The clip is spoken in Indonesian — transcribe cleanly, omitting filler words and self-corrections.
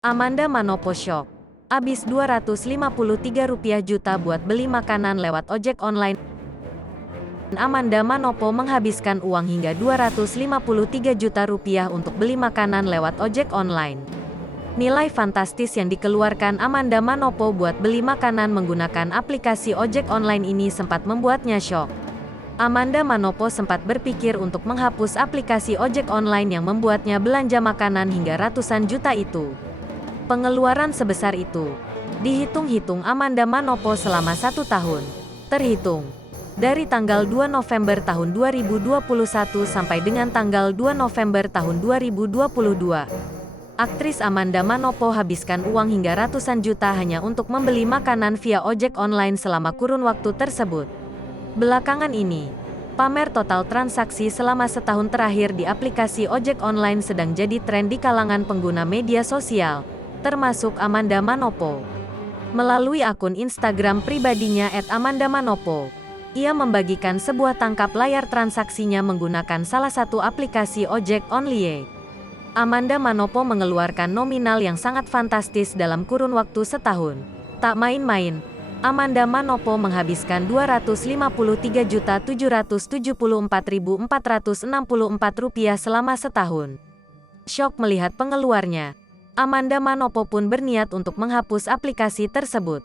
Amanda Manopo shock. Abis Rp253 juta buat beli makanan lewat ojek online. Amanda Manopo menghabiskan uang hingga Rp253 juta untuk beli makanan lewat ojek online. Nilai fantastis yang dikeluarkan Amanda Manopo buat beli makanan menggunakan aplikasi ojek online ini sempat membuatnya syok. Amanda Manopo sempat berpikir untuk menghapus aplikasi ojek online yang membuatnya belanja makanan hingga ratusan juta itu. Pengeluaran sebesar itu dihitung-hitung Amanda Manopo selama 1 tahun. Terhitung dari tanggal 2 November tahun 2021 sampai dengan tanggal 2 November tahun 2022. Aktris Amanda Manopo habiskan uang hingga ratusan juta hanya untuk membeli makanan via ojek online selama kurun waktu tersebut. Belakangan ini, pamer total transaksi selama setahun terakhir di aplikasi ojek online sedang jadi tren di kalangan pengguna media sosial, termasuk Amanda Manopo. Melalui akun Instagram pribadinya @amandamanopo, ia membagikan sebuah tangkap layar transaksinya menggunakan salah satu aplikasi ojek online. Amanda Manopo mengeluarkan nominal yang sangat fantastis dalam kurun waktu setahun. Tak main-main, Amanda Manopo menghabiskan Rp253.774.464 selama setahun. Syok melihat pengeluarnya, Amanda Manopo pun berniat untuk menghapus aplikasi tersebut.